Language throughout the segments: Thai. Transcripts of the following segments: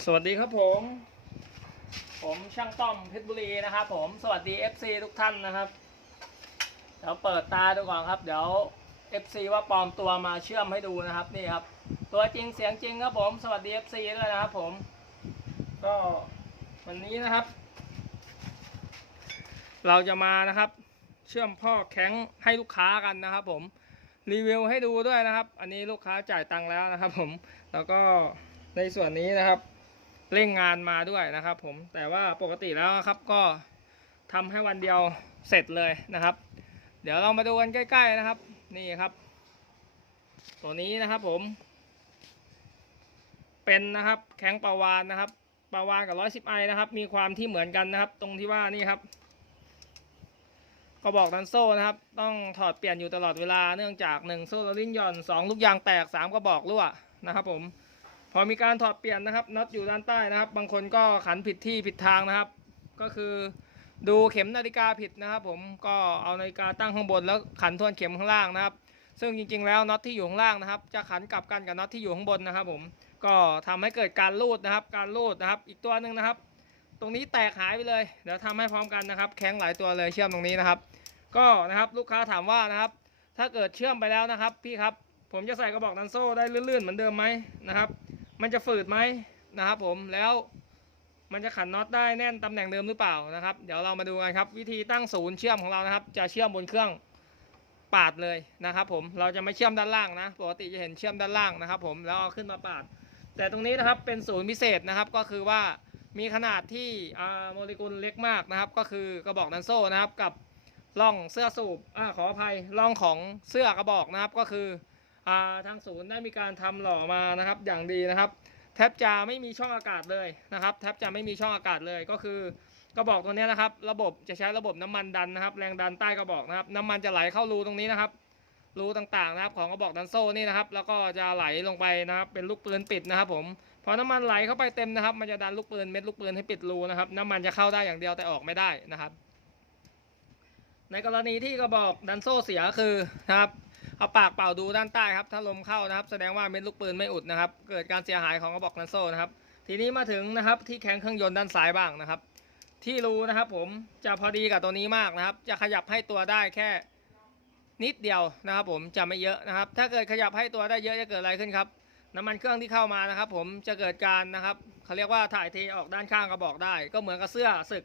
สวัสดีครับผม ผมช่างต้อมเพชรบุรีนะครับผมสวัสดี FC ทุกท่านนะครับ เดี๋ยวเปิดตาดูก่อนครับ เดี๋ยว FC ว่าปลอมตัวมาเชื่อมให้ดูนะครับนี่ครับ ตัวจริงเสียงจริงครับผม สวัสดี FC ด้วยนะครับผม ก็วันนี้นะครับ เราจะมานะครับ เชื่อมพ่อแข้งให้ลูกค้ากันนะครับ ผมรีวิวให้ดูด้วยนะครับ อันนี้ลูกค้าจ่ายตังค์แล้วนะครับ ผมแล้วก็ในส่วนนี้นะครับ เร่งงานมาด้วยนะครับ ผมแต่ว่าปกติแล้วครับก็ทำให้วันเดียวเสร็จเลยนะครับ เดี๋ยวเรามาดูกันใกล้ ๆนะครับ นี่ครับ ตัวนี้นะครับผม เป็นนะครับแข้งปลาวานนะครับปลาวานกับร้อยสิบไอนะครับ มีความที่เหมือนกันนะครับ ตรงที่ว่านี่ครับกระบอกดันโซ่นะครับ ต้องถอดเปลี่ยนอยู่ตลอดเวลาเนื่องจากหนึ่งโซ่ลิ้นหย่อนสองลูกยางแตกสามกระบอกรั่วนะครับ ผม พอมีการถอดเปลี่ยนนะครับน็อตอยู่ด้านใต้นะครับ บางคนก็ขันผิดที่ผิดทางนะครับ ก็คือดูเข็มนาฬิกาผิดนะครับ ผมก็เอานาฬิกาตั้งข้างบนแล้วขันทวนเข็มข้างล่างนะครับ ซึ่งจริงๆแล้วน็อตที่อยู่ข้างล่างนะครับ จะขันกลับกันกับน็อตที่อยู่ข้างบนนะครับ ผมก็ทำให้เกิดการรูดนะครับ การรูดนะครับ อีกตัวหนึ่งนะครับ ตรงนี้แตกหายไปเลยเดี๋ยวทำให้พร้อมกันนะครับ แข้งหลายตัวเลยเชื่อมตรงนี้นะครับ ก็นะครับลูกค้าถามว่านะครับ ถ้าเกิดเชื่อมไปแล้วนะครับ พี่ครับ ผมจะใส่กระบอกดันโซ่ได้ลื่นๆเหมือนเดิมไหมนะครับ มันจะฝืดไหมนะครับผมแล้วมันจะขันน็อตได้แน่นตำแหน่งเดิมหรือเปล่านะครับ เดี๋ยวเรามาดูกันครับ วิธีตั้งศูนย์เชื่อมของเรานะครับ จะเชื่อมบนเครื่องปาดเลยนะครับ ผมเราจะไม่เชื่อมด้านล่างนะปกติจะเห็นเชื่อมด้านล่างนะครับ ผมแล้วเอาขึ้นมาปาด แต่ตรงนี้นะครับเป็นศูนย์พิเศษนะครับ ก็คือว่ามีขนาดที่อ่าโมเลกุลเล็กมากนะครับ ก็คือกระบอกดันโซ่นะครับ กับร่องเสื้อสูบอ่าขออภัยร่องของเสื้อกระบอกนะครับก็คือ ทางศูนย์ได้มีการทำหล่อมานะครับ อย่างดีนะครับ แทบจะไม่มีช่องอากาศเลยนะครับ แทบจะไม่มีช่องอากาศเลยก็คือกระบอกตัวนี้นะครับ ระบบจะใช้ระบบน้ำมันดันนะครับ แรงดันใต้กระบอกนะครับ น้ำมันจะไหลเข้ารูตรงนี้นะครับรูต่างๆนะครับของกระบอกดันโซ่นี่นะครับ แล้วก็จะไหลลงไปนะครับ เป็นลูกปืนปิดนะครับ ผมพอน้ำมันไหลเข้าไปเต็มนะครับ มันจะดันลูกปืนเม็ดลูกปืนให้ปิดรูนะครับ น้ำมันจะเข้าได้อย่างเดียวแต่ออกไม่ได้นะครับ ในกรณีที่กระบอกดันโซ่เสียคือนะครับ เอาปากเป่าดูด้านใต้ครับ ถ้าลมเข้านะครับ แสดงว่าเม็ดลูกปืนไม่อุดนะครับ เกิดการเสียหายของกระบอกนันโซ่นะครับ ทีนี้มาถึงนะครับที่แข้งเครื่องยนต์ด้านซ้ายบ้างนะครับ ที่รูนะครับ ผมจะพอดีกับตัวนี้มากนะครับ จะขยับให้ตัวได้แค่นิดเดียวนะครับ ผมจะไม่เยอะนะครับ ถ้าเกิดขยับให้ตัวได้เยอะจะเกิดอะไรขึ้นครับน้ำมันเครื่องที่เข้ามานะครับ ผมจะเกิดการนะครับเขาเรียกว่าถ่ายเทออกด้านข้างกระบอกได้ ก็เหมือนกับเสื้อสึก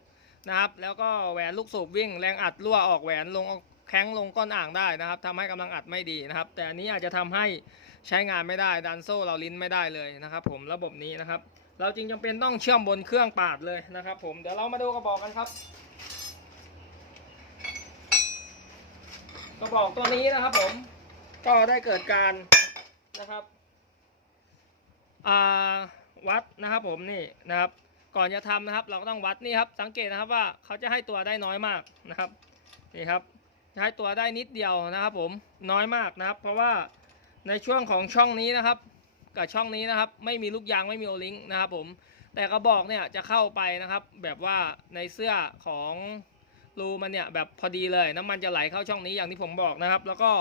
นะครับ แล้วก็แหวนลูกสูบวิ่งแรงอัดรั่วออกแหวนลง แข้งลงก้อนอ่างได้นะครับทำให้กำลังอัดไม่ดีนะครับ แต่อันนี้อาจจะทำให้ใช้งานไม่ได้ดันโซ่เราลิ้นไม่ได้เลยนะครับ ผมระบบนี้นะครับ เราจึงจำเป็นต้องเชื่อมบนเครื่องปาดเลยนะครับ ผมเดี๋ยวเรามาดูกระบอกกันครับกระบอกตัวนี้นะครับ ผมก็ได้เกิดการนะครับอ่าวัดนะครับผมนี่นะครับ ก่อนจะทำนะครับ เราก็ต้องวัดนี่ครับ สังเกตนะครับว่าเขาจะให้ตัวได้น้อยมากนะครับนี่ครับ ใช้ตัวได้นิดเดียวนะครับ ผมน้อยมากนะครับ เพราะว่าในช่วงของช่องนี้นะครับ กับช่องนี้นะครับ ไม่มีลูกยางไม่มีโอลิงนะครับ ผมแต่กระบอกเนี่ยจะเข้าไปนะครับ แบบว่าในเสื้อของรูมันเนี่ยแบบพอดีเลยน้ำมันจะไหลเข้าช่องนี้อย่างที่ผมบอกนะครับ แล้วก็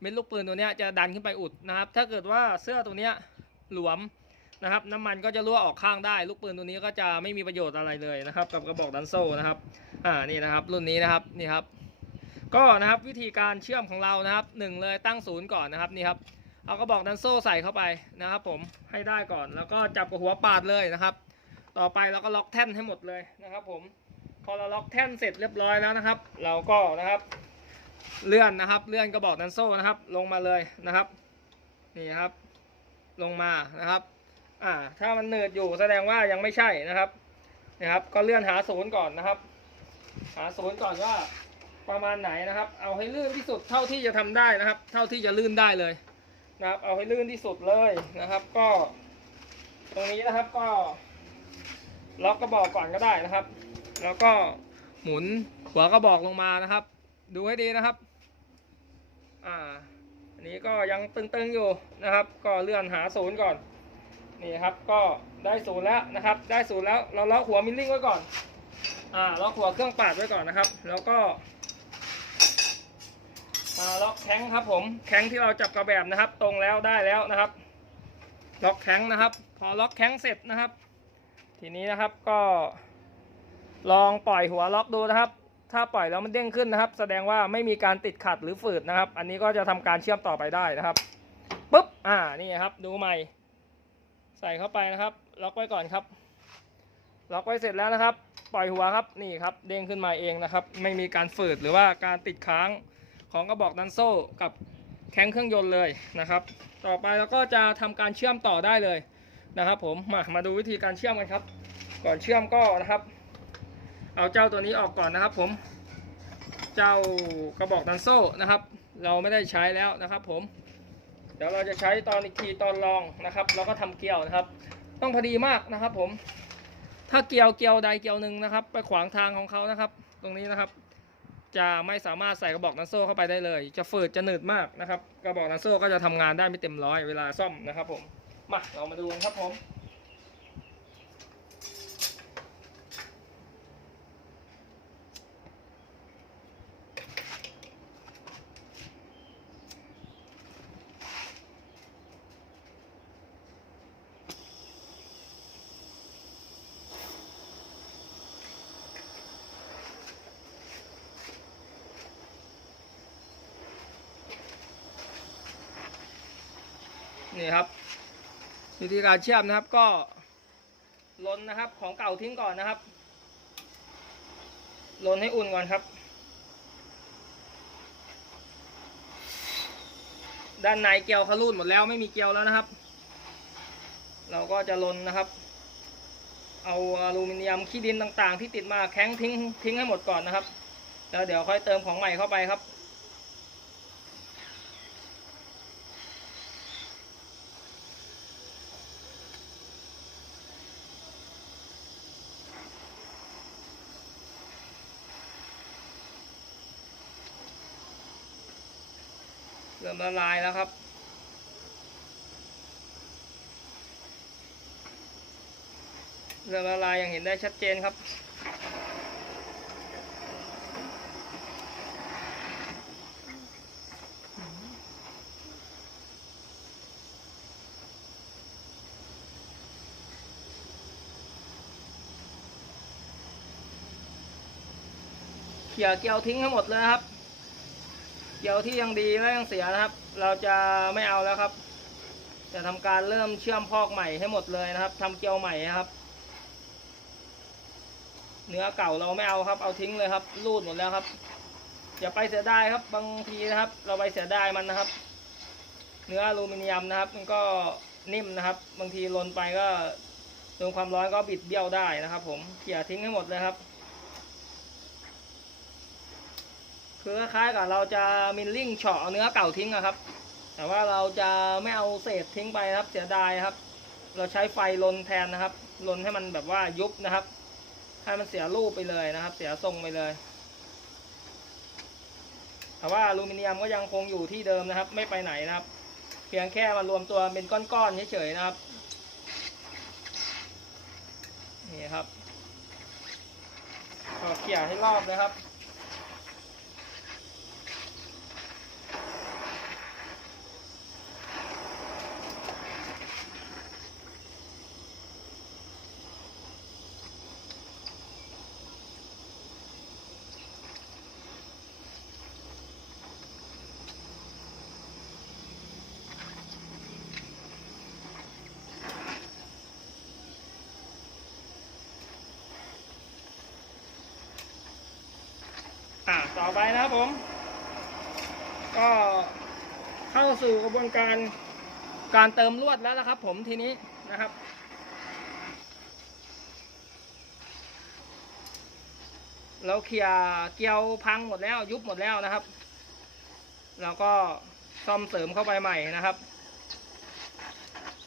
เม็ดลูกปืนตัวเนี้ยจะดันขึ้นไปอุดนะครับ ถ้าเกิดว่าเสื้อตัวเนี้ยหลวมนะครับ น้ำมันก็จะรั่วออกข้างได้ ลูกปืนตัวนี้ก็จะไม่มีประโยชน์อะไรเลยนะครับ กับกระบอกดันโซ่นะครับ อ่านี่นะครับ รุ่นนี้นะครับนี่ครับ ก็นะครับวิธีการเชื่อมของเรานะครับหนึ่งเลยตั้งศูนย์ก่อนนะครับนี่ครับเอากระบอกดันโซ่ใส่เข้าไปนะครับ ผมให้ได้ก่อนแล้วก็จับกับหัวปาดเลยนะครับ ต่อไปเราก็ล็อกแท่นให้หมดเลยนะครับ ผมพอเราล็อกแท่นเสร็จเรียบร้อยแล้วนะครับ เราก็นะครับ เลื่อนนะครับ เลื่อนกระบอกดันโซ่นะครับ ลงมาเลยนะครับนี่ครับ ลงมานะครับ อ่า ถ้ามันเนิดอยู่แสดงว่ายังไม่ใช่นะครับนะครับ ก็เลื่อนหาศูนย์ก่อนนะครับ หาศูนย์ก่อนว่า ประมาณไหนนะครับ เอาให้ลื่นที่สุดเท่าที่จะทำได้นะครับ เท่าที่จะลื่นได้เลยนะครับ เอาให้ลื่นที่สุดเลยนะครับ ก็ ตรงนี้นะครับก็ล็อกกระบอกก่อนก็ได้นะครับ แล้วก็หมุนหัวกระบอกลงมานะครับ ดูให้ดีนะครับ อ่า อันนี้ก็ยังตึงๆอยู่นะครับ ก็เลื่อนหาศูนย์ก่อน นี่ครับ ก็ได้ศูนย์แล้วนะครับ ได้ศูนย์แล้ว เราล็อกหัวมิลลิ่งไว้ก่อน อ่า ล็อกหัวเครื่องปาดไว้ก่อนนะครับ แล้วก็ มาล็อกแข้งครับผมแข้งที่เราจับกระแบบนะครับ ตรงแล้วได้แล้วนะครับ ล็อกแข้งนะครับ พอล็อกแข้งเสร็จนะครับ ทีนี้นะครับก็ลองปล่อยหัวล็อกดูนะครับ ถ้าปล่อยแล้วมันเด้งขึ้นนะครับ แสดงว่าไม่มีการติดขัดหรือฝืดนะครับ อันนี้ก็จะทำการเชื่อมต่อไปได้นะครับปุ๊บอ่านี่ครับ ดูใหม่ ใส่เข้าไปนะครับ ล็อกไว้ก่อนครับ ล็อกไว้เสร็จแล้วนะครับ ปล่อยหัวครับนี่ครับ เด้งขึ้นมาเองนะครับ ไม่มีการฝืดหรือว่าการติดค้าง ของกระบอกดันโซ่กับแข้งเครื่องยนต์เลยนะครับ ต่อไปเราก็จะทำการเชื่อมต่อได้เลยนะครับผมมามาดูวิธีการเชื่อมกันครับ ก่อนเชื่อมก็นะครับ เอาเจ้าตัวนี้ออกก่อนนะครับ ผม เจ้ากระบอกดันโซ่นะครับ เราไม่ได้ใช้แล้วนะครับ ผม เดี๋ยวเราจะใช้ตอนอีกทีตอนลองนะครับเราก็ทำเกลียวนะครับ ต้องพอดีมากนะครับ ผม ถ้าเกลียวเกลียวใดเกลียวหนึ่งนะครับ ไปขวางทางของเขานะครับ ตรงนี้นะครับ จะไม่สามารถใส่กระบอกนันโซ่เข้าไปได้เลย จะฝืดจะหนืดมากนะครับ กระบอกนันโซ่ก็จะทำงานได้ไม่เต็มร้อยเวลาซ่อมนะครับผมมาเรามาดูกันครับผม นี่ครับวิธีการเชื่อมนะครับก็ล้นนะครับของเก่าทิ้งก่อนนะครับล้นให้อุ่นก่อนครับ ด้านในเกลียวเขารูดหมดแล้วไม่มีเกลียวแล้วนะครับ เราก็จะล้นนะครับ เอาอลูมิเนียมขี้ดินต่างๆ ที่ติดมาแข้งทิ้งทิ้งให้หมดก่อนนะครับ แล้วเดี๋ยวค่อยเติมของใหม่เข้าไปครับ ริ่มละลายแล้วครับ เริ่มละลายอย่างเห็นได้ชัดเจนครับเขี่ยเกลียวทิ้งให้หมดเลยครับ เกลียวที่ยังดีและยังเสียนะครับ เราจะไม่เอาแล้วครับ จะทำการเริ่มเชื่อมพอกใหม่ให้หมดเลยนะครับทำเกลียวใหม่ครับ เนื้อเก่าเราไม่เอาครับ เอาทิ้งเลยครับ รูดหมดแล้วครับอย่าไปเสียดายครับ บางทีนะครับ เราไปเสียดายมันนะครับ เนื้ออลูมิเนียมนะครับ มันก็นิ่มนะครับ บางทีลนไปก็โดนความร้อนก็บิดเบี้ยวได้นะครับ ผมเขี่ยทิ้งให้หมดเลยครับ คือคล้ายๆกับเราจะมิลลิ่งเฉาะเนื้อเก่าทิ้งอะครับ แต่ว่าเราจะไม่เอาเศษทิ้งไปครับเสียดายครับ เราใช้ไฟลนแทนนะครับลนให้มันแบบว่ายุบนะครับให้มันเสียรูปไปเลยนะครับ เสียทรงไปเลย แต่ว่าอลูมิเนียมก็ยังคงอยู่ที่เดิมนะครับ ไม่ไปไหนนะครับ เพียงแค่มารวมตัวเป็นก้อนๆเฉยๆนะครับนี่ครับก็เกี่ยให้รอบเลยครับ อ่าต่อไปนะครับผม ก็เข้า สู่กระบวนการการเติมลวดแล้วนะครับ ผมทีนี้นะครับ เราเคลียร์เกลียวพังหมดแล้วยุบหมดแล้วนะครับ เราก็ซ่อมเสริมเข้าไปใหม่นะครับ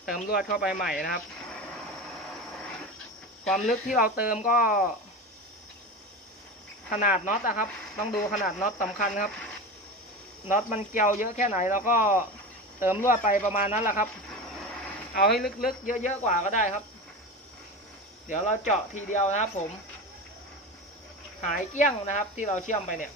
เติมลวดเข้าไปใหม่นะครับ ความลึกที่เราเติมก็ ขนาดน็อตนะครับ ต้องดูขนาดน็อตสำคัญครับ น็อตมันเกี่ยวเยอะแค่ไหนเราก็เติมลวดไปประมาณนั้นแหละครับ เอาให้ลึกๆ เยอะๆกว่าก็ได้ครับ เดี๋ยวเราเจาะทีเดียวนะครับผม หายเกี้ยงนะครับที่เราเชื่อมไปเนี่ย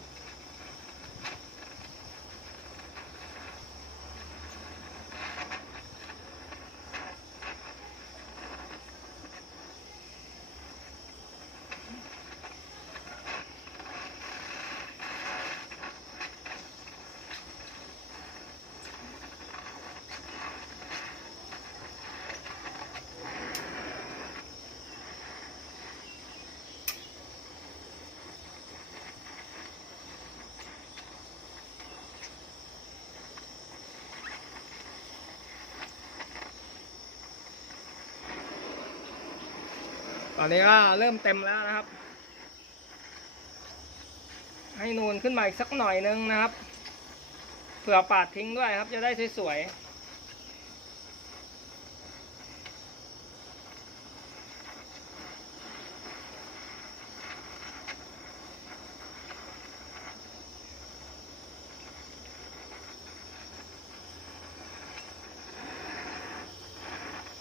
อนนี้ก็เริ่มเต็มแล้วนะครับ ให้นูนขึ้นมาอีกสักหน่อยนึงนะครับ เผื่อปาดทิ้งด้วยครับ จะได้สวยๆ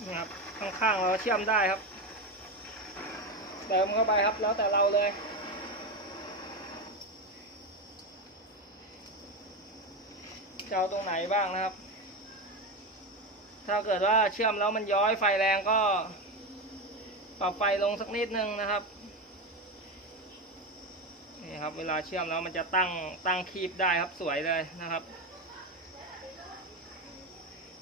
นะครับข้างๆเราเชื่อมได้ครับ เติมเข้าไปครับแล้วแต่เราเลยจะเอาตรงไหนบ้างนะครับ ถ้าเกิดว่าเชื่อมแล้วมันย้อยไฟแรงก็ ปรับไฟลงสักนิดนึงนะครับนี่ครับเวลาเชื่อมแล้วมันจะตั้งตั้งคีบได้ครับสวยเลยนะครับ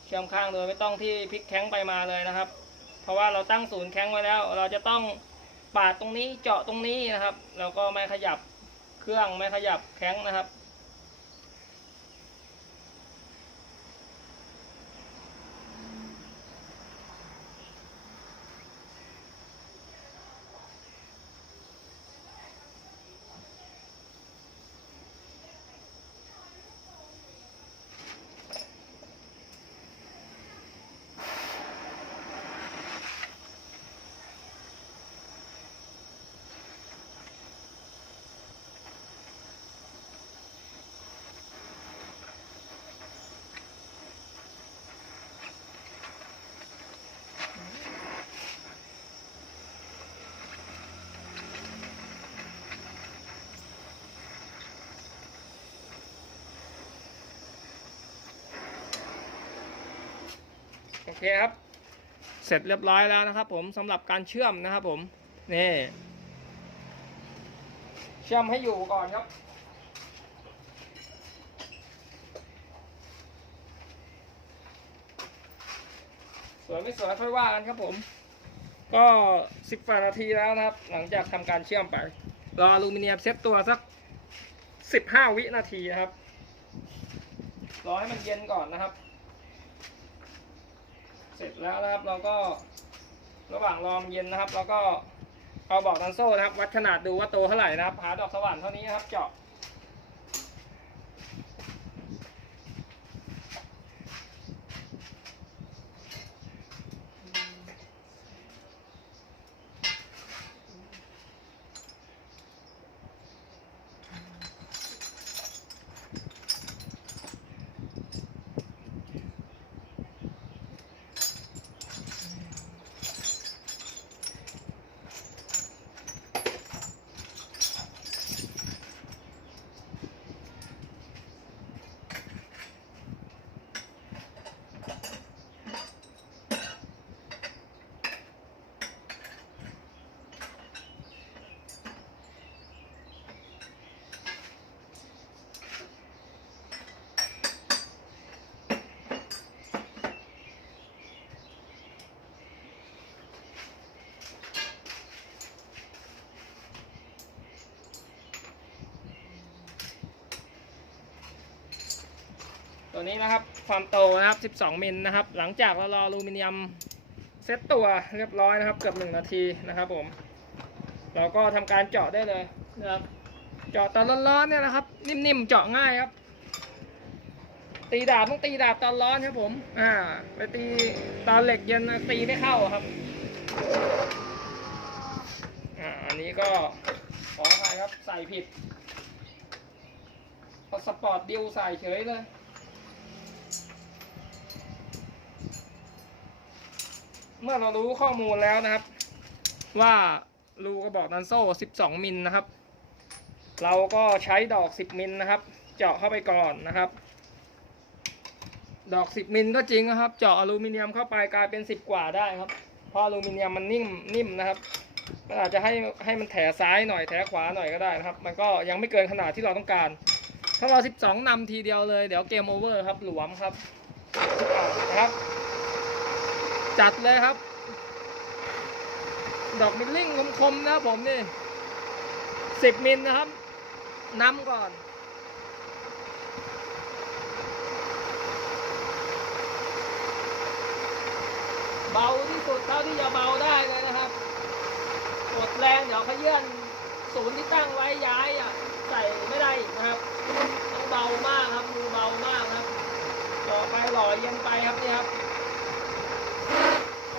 เชื่อมข้างโดยไม่ต้องที่พลิกแข้งไปมาเลยนะครับ เพราะว่าเราตั้งศูนย์แข้งไว้แล้ว เราจะต้อง ปาดตรงนี้เจาะตรงนี้นะครับ แล้วก็ไม่ขยับเครื่องไม่ขยับแข้งนะครับ อเคครับ เสร็จเรียบร้อยแล้วนะครับ ผมสำหรับการเชื่อมนะครับ ผมนี่เชื่อมให้อยู่ก่อนครับสวยไม่สวยค่อยว่ากันครับผม ก็สิบกว่านาทีแล้วนะครับ หลังจากทำการเชื่อมไป รออลูมิเนียมเซตตัวสักสิบห้าวินาทีนะครับ รอให้มันเย็นก่อนนะครับ ร็จแล้วนะครับ เราก็ระหว่างรอมเย็นนะครับ เราก็เอาบอกดันโซ่นะครับ วัดขนาดดูว่าโตเท่าไหร่นะครับหาดอกสว่านเท่านี้นะครับ เจาะ ตัวนี้นะครับความโตนะครับ 12 มิลนะครับ หลังจากเรารออลูมิเนียมเซตตัวเรียบร้อยนะครับ เกือบ 1 นาทีนะครับผม เราก็ทำการเจาะได้เลยนะครับ เจาะตอนร้อนๆเนี่ยนะครับ นิ่มๆเจาะง่ายครับ ตีดาบต้องตีดาบตอนร้อนครับผม อ่า ไปตีตอนเหล็กเย็นตีไม่เข้าครับอ่าอันนี้ก็ขออภัยครับใส่ผิดพอสปอร์ตดิวใส่เฉยเลย เมื่อเรารู้ข้อมูลแล้วนะครับ ว่ารูกระบอกดันโซ่ 12 มิลนะครับ เราก็ใช้ดอก 10 มิลนะครับ เจาะเข้าไปก่อนนะครับ ดอก 10 มิลก็จริงนะครับ เจาะอลูมิเนียมเข้าไปกลายเป็น 10 กว่าได้ครับ เพราะอลูมิเนียมมันนิ่มนิ่มนะครับมันอาจจะให้ให้มันแถซ้ายหน่อยแถขวาหน่อยก็ได้นะครับ มันก็ยังไม่เกินขนาดที่เราต้องการ ถ้าเรา 12นำทีเดียวเลย เดี๋ยวเกมโอเวอร์ครับ หลวมครับนะครับ จัดเลยครับ ดอกมิลลิ่งคมๆนะครับผมนี่10มิลนะครับน้ำก่อน เบาที่สุดเท่าที่จะเบาได้เลยนะครับกดแรงเดี๋ยวขยื่นศูนย์ที่ตั้งไว้ย้ายอะใส่ไม่ได้นะครับต้องเบามากครับมือเบามากครับต่อไปหล่อเย็นไปครับนี่ครับ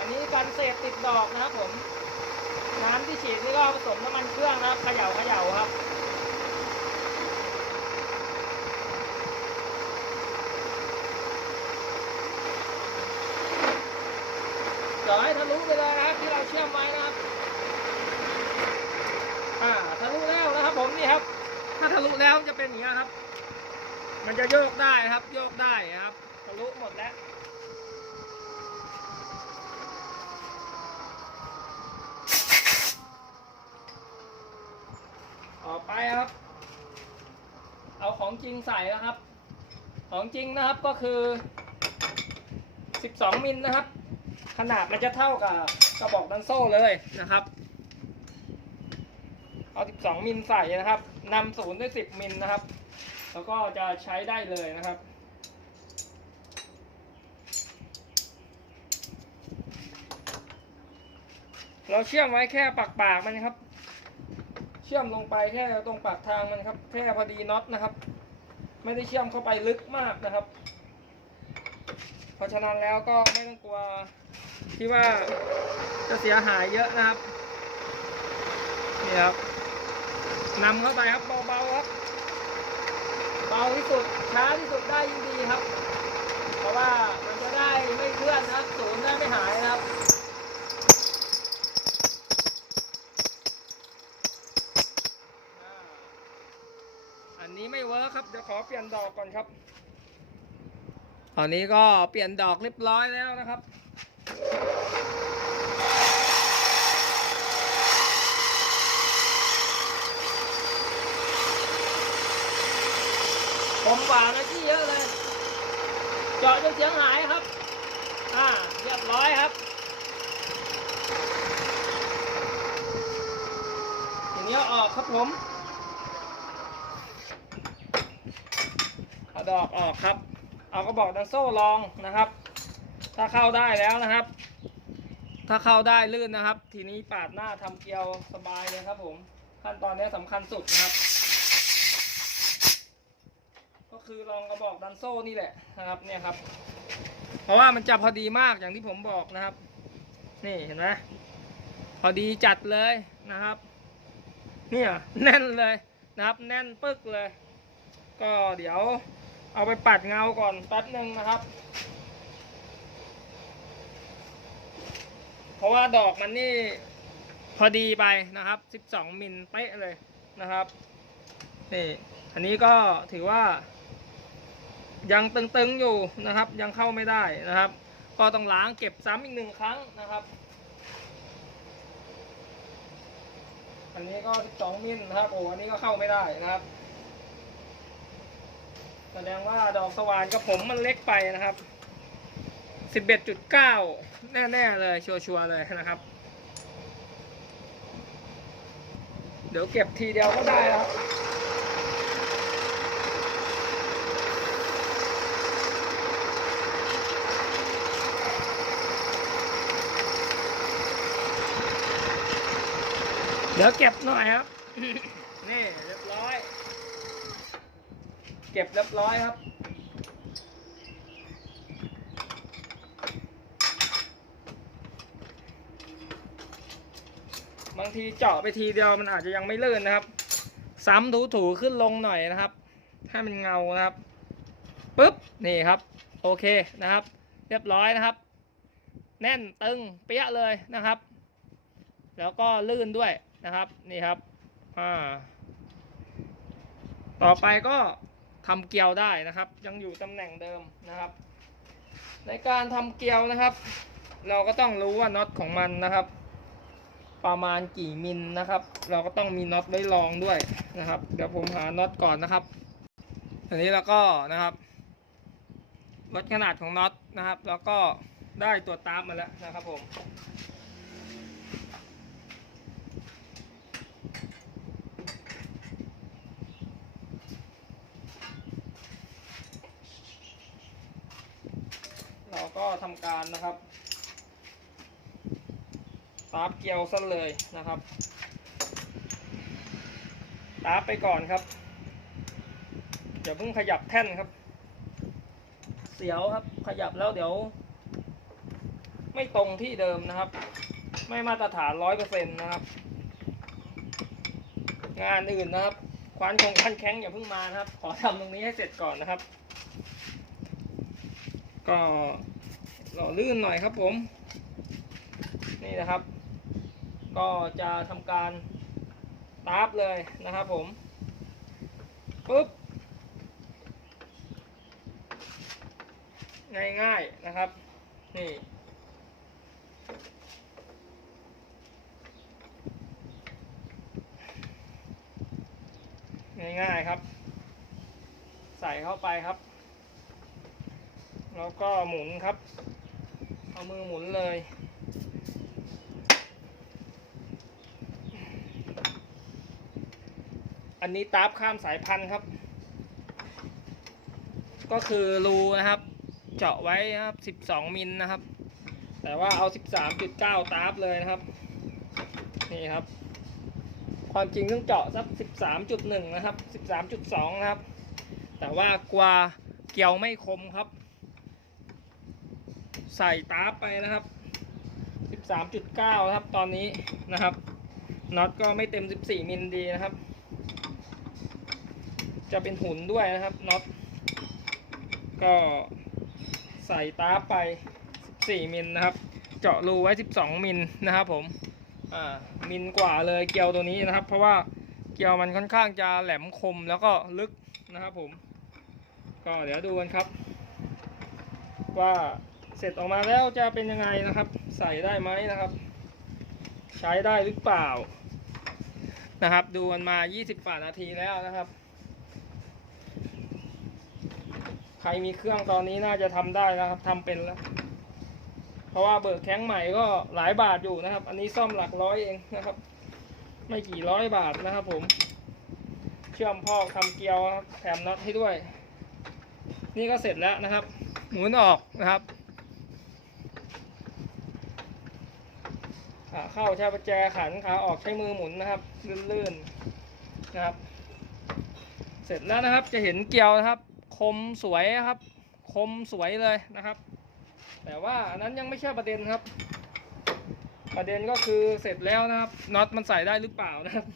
อันนี้กันเศษติดดอกนะครับผม น้ำที่ฉีดนี่ก็ผสมน้ำมันเครื่องนะครับเขย่าเขย่าครับเดี๋ยวให้ทะลุไปเลยนะครับที่เราเชื่อมไว้นะครับ อ่าทะลุแล้วนะครับผมนี่ครับ ถ้าทะลุแล้วจะเป็นอย่างนี้ครับ มันจะโยกได้ครับ โยกได้ครับ ทะลุหมดแล้ว ต่อไป ครับ เอาของจริงใส่แล้วครับ ของจริงนะครับก็คือ 12มิลนะครับ ขนาดมันจะเท่ากับกระบอกดันโซ่เลยนะครับ เอา 12มิลใส่นะครับนำศูนย์ด้วย 10มิลนะครับ แล้วก็จะใช้ได้เลยนะครับเราเชื่อมไว้แค่ปากปากๆมันครับ เชื่อมลงไปแค่ตรงปากทางมันครับ แค่พอดีน็อตนะครับ ไม่ได้เชื่อมเข้าไปลึกมากนะครับ เพราะฉะนั้นแล้วก็ไม่ต้องกลัวที่ว่าจะเสียหายเยอะนะครับนี่ครับนำเข้าไปครับเบาๆครับเบาที่สุดช้าที่สุดได้ยิ่งดีครับ เพราะว่ามันจะได้ไม่เคลื่อนนะครับศูนย์ได้ไม่หายนะครับ อ่าอันนี้ไม่เวิร์คครับ เดี๋ยวขอเปลี่ยนดอกก่อนครับ ตอนนี้ก็เปลี่ยนดอกเรียบร้อยแล้วนะครับผมหวานนะที่เยอะเลย เจาะจนเสียงหายครับ อ่า เรียบร้อยครับ อย่างนี้ออกครับผม ออกออกครับ เอากระบอกดันโซ่ลองนะครับ ถ้าเข้าได้แล้วนะครับ ถ้าเข้าได้ลื่นนะครับ ทีนี้ปาดหน้าทำเกลียวสบายเลยครับผมขั้นตอนนี้สำคัญสุดนะครับ ก็คือลองกระบอกดันโซ่นี่แหละนะครับเนี่ยครับ เพราะว่ามันจะพอดีมากอย่างที่ผมบอกนะครับ นี่เห็นไหมพอดีจัดเลยนะครับเนี่ยแน่นเลยนะครับ แน่นปึ๊กเลย ก็เดี๋ยว เอาไปปัดเงาก่อนแป๊บหนึ่งนะครับ เพราะว่าดอกมันนี่พอดีไปนะครับ 12 มิลเป๊ะเลยนะครับนี่อันนี้ก็ถือว่า ยังตึงๆอยู่นะครับ ยังเข้าไม่ได้นะครับ ก็ต้องล้างเก็บซ้ำอีกหนึ่งครั้งนะครับ อันนี้ก็ 12 มิลนะครับโอ้อันนี้ก็เข้าไม่ได้นะครับ แสดงว่าดอกสว่านกับผมมันเล็กไปนะครับ11.9แน่ๆเลยชัวร์ๆเลยนะครับ เดี๋ยวเก็บทีเดียวก็ได้แล้วเดี๋ยวเก็บหน่อยครับ นี่เรียบร้อย เก็บเรียบร้อยครับ บางทีเจาะไปทีเดียวมันอาจจะยังไม่ลื่นนะครับ ซ้ำถูถูๆขึ้นลงหน่อยนะครับ ให้มันเงานะครับปุ๊บนี่ครับ โอเคนะครับ เรียบร้อยนะครับ แน่นตึงเปี้ยเลยนะครับ แล้วก็ลื่นด้วยนะครับนี่ครับอ่าต่อไปก็ ทำเกลียวได้นะครับ ยังอยู่ตำแหน่งเดิมนะครับ ในการทำเกลียวนะครับ เราก็ต้องรู้ว่าน็อตของมันนะครับ ประมาณกี่มิลนะครับ เราก็ต้องมีน็อตไว้รองด้วยนะครับ เดี๋ยวผมหาน็อตก่อนนะครับอันนี้เราก็นะครับวัดขนาดของน็อตนะครับ แล้วก็ได้ตัวตามมาแล้วนะครับผม ก็ทำการนะครับตาบเกลียวซะเลยนะครับตาร์ไปก่อนครับอย่าเพิ่งขยับแท่นครับ เสียวครับขยับแล้วเดี๋ยว ไม่ตรงที่เดิมนะครับ ไม่มาตรฐานร้อยเปอร์เซ็นต์นะครับ งานอื่นนะครับควันคงคันแข้งอย่าเพิ่งมานะครับ ขอทำตรงนี้ให้เสร็จก่อนนะครับ ก็ หล่อลื่นหน่อยครับผม นี่นะครับ ก็จะทำการตาร์ฟเลยนะครับผมปุ๊บง่ายๆนะครับ นี่ง่ายๆครับ ใส่เข้าไปครับ แล้วก็หมุนครับ เอามือหมุนเลยอันนี้ตาร์ฟข้ามสายพันธุ์ครับ ก็คือรูนะครับ เจาะไว้ครับ 12 มิลนะครับ แต่ว่าเอา 13.9 ตาร์ฟเลยนะครับ นี่ครับ ความจริงต้องเจาะสัก 13.1 นะครับ 13.2 นะครับ แต่ว่ากลัวเกี่ยวไม่คมครับ ใส่ตาร์ฟไปนะครับ 13.9ครับตอนนี้นะครับน็อตก็ไม่เต็ม 14 มิลดีนะครับ จะเป็นหุ่นด้วยนะครับน็อตก็ใส่ตาร์ฟไป 14 มิลนะครับ เจาะรูไว้ 12 มิลนะครับผมอ่ามิลกว่าเลยเกลียวตัวนี้นะครับ เพราะว่าเกลียวมันค่อนข้างจะแหลมคมแล้วก็ลึกนะครับผม ก็เดี๋ยวดูกันครับ ว่า เสร็จออกมาแล้วจะเป็นยังไงนะครับ ใส่ได้ไหมนะครับ ใช้ได้หรือเปล่านะครับ ดูกันมา 20ฝ่านาทีแล้วนะครับ ใครมีเครื่องตอนนี้น่าจะทำได้นะครับทำเป็นแล้ว เพราะว่าเบิกแข้งใหม่ก็หลายบาทอยู่นะครับ อันนี้ซ่อมหลักร้อยเองนะครับ ไม่กี่ร้อยบาทนะครับผมเชื่อมพอกทำเกลียวแถมน็อตให้ด้วย นี่ก็เสร็จแล้วนะครับ หมุนออกนะครับ ขาเข้าใช้ประแจขันขาออกใช้มือหมุนนะครับลื่นๆนะครับ เสร็จแล้วนะครับจะเห็นเกลียวนะครับ คมสวยครับ คมสวยเลยนะครับ แต่ว่าอันนั้นยังไม่ใช่ประเด็นครับ ประเด็นก็คือเสร็จแล้วนะครับน็อตมันใส่ได้หรือเปล่านะครับ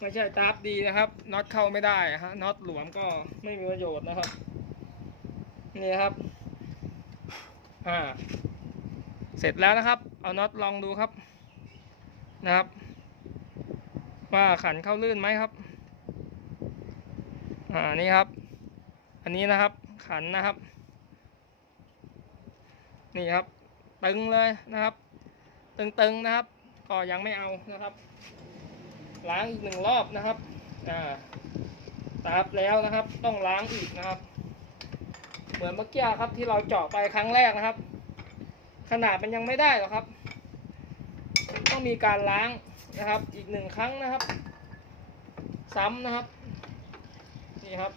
ไม่ใช่ตาร์ฟดีนะครับน็อตเข้าไม่ได้ฮะน็อตหลวมก็ไม่มีประโยชน์นะครับนี่ครับอ่าเสร็จแล้วนะครับ เอาน็อตลองดูครับ นะครับ ว่าขันเข้าลื่นไหมครับ อ่านี่ครับ อันนี้นะครับ ขันนะครับ นี่ครับ ตึงเลยนะครับ ตึงๆนะครับ ก็ยังไม่เอานะครับล้างอีกหนึ่งรอบนะครับ อ่าตาบแล้วนะครับ ต้องล้างอีกนะครับ เหมือนเมื่อกี้ครับที่เราเจาะไปครั้งแรกนะครับ ขนาดมันยังไม่ได้หรอกครับ ต้องมีการล้างนะครับ อีกหนึ่งครั้งนะครับ ซ้ำนะครับ นี่ครับ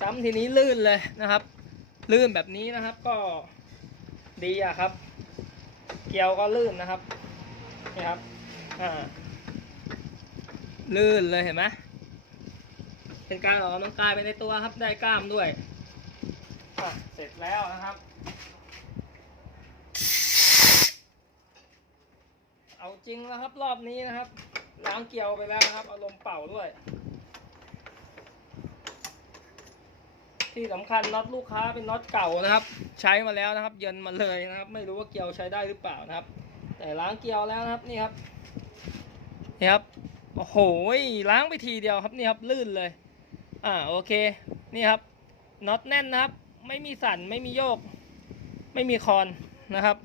ซ้ำทีนี้ลื่นเลยนะครับ ลื่นแบบนี้นะครับก็ดีอะครับ เกลียวก็ลื่นนะครับนี่ครับอ่าลื่นเลยเห็นไหมเป็นการออกกำลังกายไปในตัวครับได้กล้ามด้วยเสร็จแล้วนะครับ เอาจริงแล้วครับรอบนี้นะครับล้างเกลียวไปแล้วนะครับเอาลมเป่าด้วย ที่สำคัญน็อตลูกค้าเป็นน็อตเก่านะครับ ใช้มาแล้วนะครับ เย็นมาเลยนะครับ ไม่รู้ว่าเกลียวใช้ได้หรือเปล่านะครับ แต่ล้างเกลียวแล้วนะครับนี่ครับนี่ครับโอ้โหล้างไปทีเดียวครับนี่ครับลื่นเลย อ่าโอเคนี่ครับน็อตแน่นนะครับ ไม่มีสั่นไม่มีโยก ไม่มีคอนนะครับ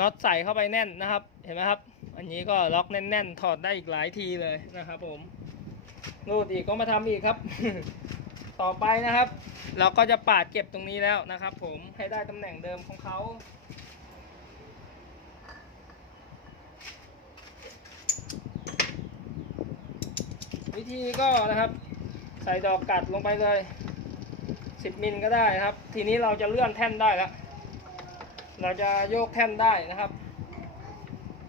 น็อตใส่เข้าไปแน่นนะครับ ห็นไหมครับ อันนี้ก็ล็อกแน่นๆ ถอดได้อีกหลายทีเลยนะครับผมรูดอีกก็มาทำอีกครับ ต่อไปนะครับ เราก็จะปาดเก็บตรงนี้แล้วนะครับ ผมให้ได้ตำแหน่งเดิมของเขาวิธีก็นะครับ ใส่ดอกกัดลงไปเลย10มิลก็ได้ครับ ทีนี้เราจะเลื่อนแท่นได้แล้ว เราจะโยกแท่นได้นะครับ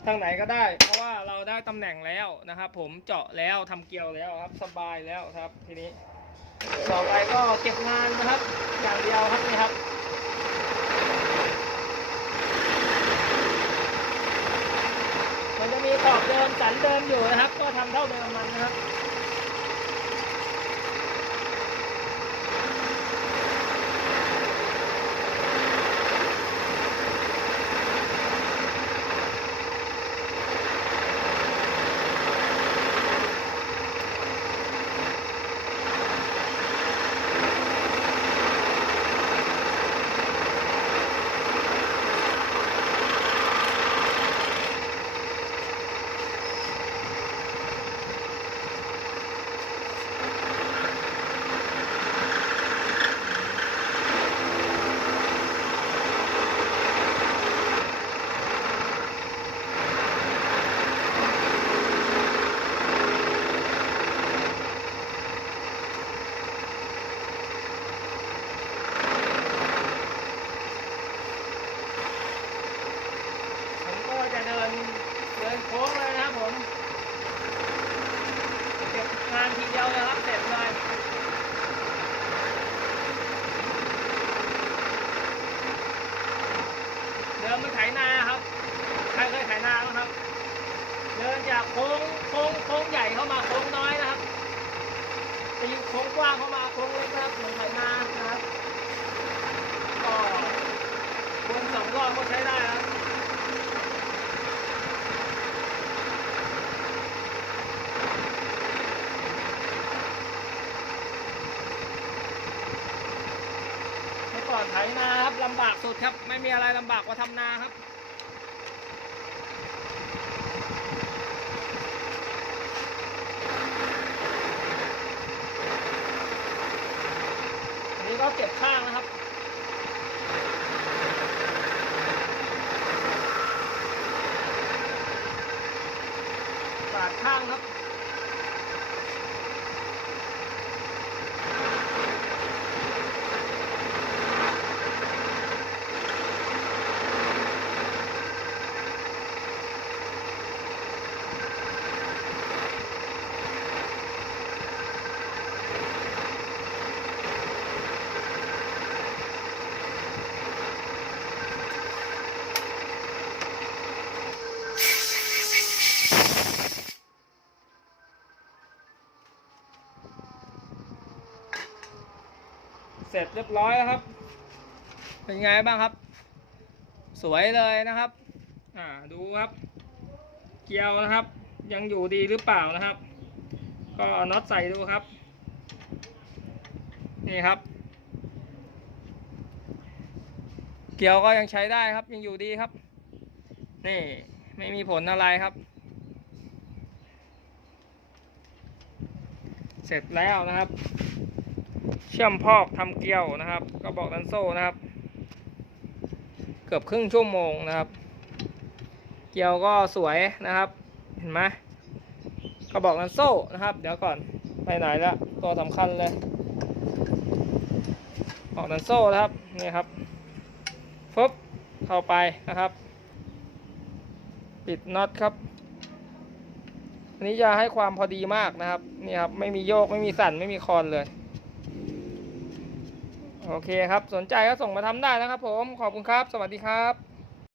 ทางไหนก็ได้ เพราะว่าเราได้ตำแหน่งแล้วนะครับ ผมเจาะแล้วทำเกลียวแล้วครับ สบายแล้วครับทีนี้ต่อไปก็เก็บงานนะครับ อย่างเดียวครับนี่ครับมันจะมีขอบเดิมสันเดิมอยู่นะครับ ก็ทำเท่าเดิมมันนะครับ ผมก็จะเดินเดินโค้งเลยนะครับผม เก็บงานทีเดียวนะครับเสร็จเลยเดิมมันไถนาครับ ใครเคยไถนาบ้างครับ เดินจากโค้งโค้งโค้งใหญ่เข้ามาโค้งน้อยนะครับไปอยู่โค้งกว้างเข้ามาโค้งเล็กนะครับเหมือนไถนานะครับก็วนสองรอบก็ใช้ได้แล้ว เมื่อก่อนไถนาครับลำบากสุดครับ ไมีอะไรลำบากกว่าทำนาครับนี่ก็เก็บข้างนะครับ เรียบร้อยแล้วครับ เป็นไงบ้างครับ สวยเลยนะครับ อ่าดูครับ เกลียวนะครับ ยังอยู่ดีหรือเปล่านะครับ ก็น็อตใส่ดูครับ นี่ครับ เกลียวก็ยังใช้ได้ครับ ยังอยู่ดีครับ นี่ไม่มีผลอะไรครับ เสร็จแล้วนะครับ เชื่อมพอกทำเกลียวนะครับก็บอกดันโซ่นะครับ เกือบครึ่งชั่วโมงนะครับ เกลียวก็สวยนะครับ เห็นไหมก็บอกดันโซ่นะครับ เดี๋ยวก่อนไปไหนแล้วตัวสำคัญเลยบอกดันโซ่นะครับนี่ครับฟึบเข้าไปนะครับ ปิดน็อตครับอันนี้จะให้ความพอดีมากนะครับนี่ครับไม่มีโยกไม่มีสั่นไม่มีคอนเลย โอเคครับ สนใจก็ส่งมาทำได้นะครับผม ขอบคุณครับ สวัสดีครับ